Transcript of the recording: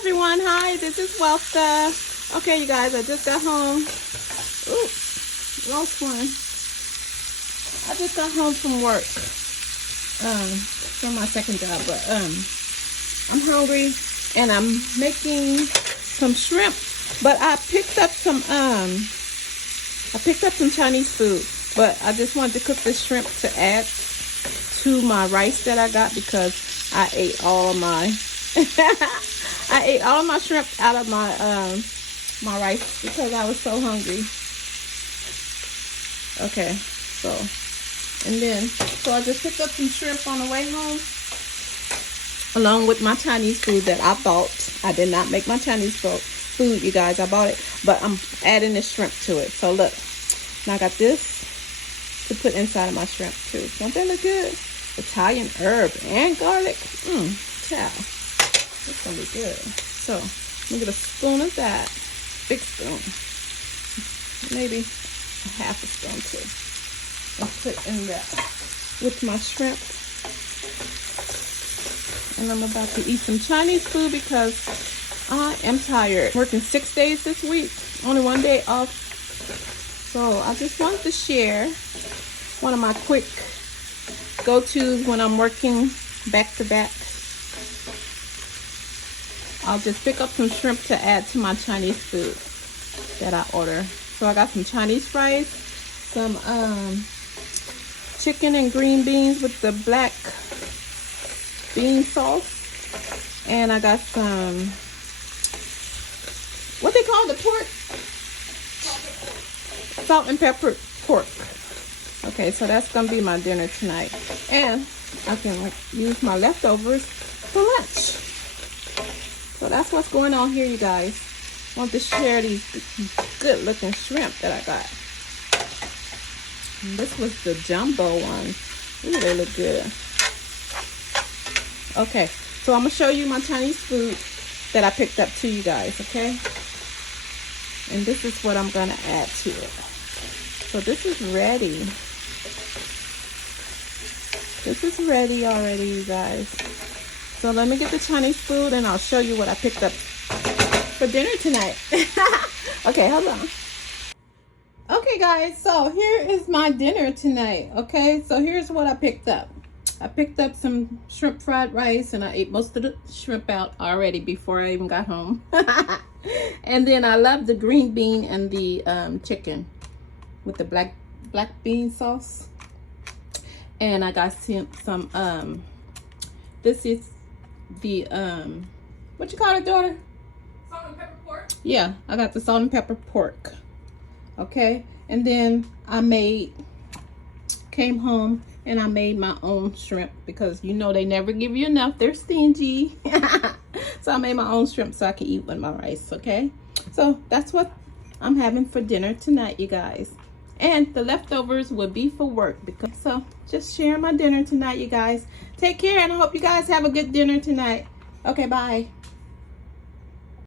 everyone. Hi, this is Weltha. Okay, you guys, I just got home. Ooh, lost one. I just got home from work. From my second job, but I'm hungry and I'm making some shrimp. But I picked up some Chinese food. But I just wanted to cook this shrimp to add to my rice that I got because I ate all of my I ate all of my shrimp out of my my rice because I was so hungry. Okay, so I just picked up some shrimp on the way home along with my Chinese food that I bought. I did not make my Chinese food, you guys. I bought it, but I'm adding the shrimp to it. So look, now I got this to put inside of my shrimp too. Don't that look good? Italian herb and garlic. Child. It's gonna be good. So let me get a spoon of that. Big spoon. Maybe a half a spoon too. And put in that with my shrimp. And I'm about to eat some Chinese food because I am tired. Working 6 days this week. Only 1 day off. So I just wanted to share one of my quick go-tos when I'm working back to back. I'll just pick up some shrimp to add to my Chinese food that I order. So I got some Chinese rice, some chicken and green beans with the black bean sauce, and I got some, what they call the pork? Salt and pepper pork. Okay, so that's gonna be my dinner tonight, and I can use my leftovers for lunch. So that's what's going on here, you guys. I want to share these good looking shrimp that I got. And this was the jumbo one. Ooh, they look good. Okay, so I'm gonna show you my Chinese food that I picked up to you guys, okay? And this is what I'm gonna add to it. So this is ready. This is ready already, you guys. So let me get the Chinese food and I'll show you what I picked up for dinner tonight. Okay, hold on. Okay, guys, so here is my dinner tonight, okay? So here's what I picked up. I picked up some shrimp fried rice and I ate most of the shrimp out already before I even got home. And then I love the green bean and the chicken with the black bean sauce. And I got some this is the what you call it, daughter? Salt and pepper pork? Yeah, I got the salt and pepper pork. Okay, and then I came home and I made my own shrimp because you know they never give you enough. They're stingy. So I made my own shrimp so I can eat with my rice, okay? So that's what I'm having for dinner tonight, you guys. And the leftovers will be for work. So just sharing my dinner tonight, you guys. Take care and I hope you guys have a good dinner tonight. Okay, bye.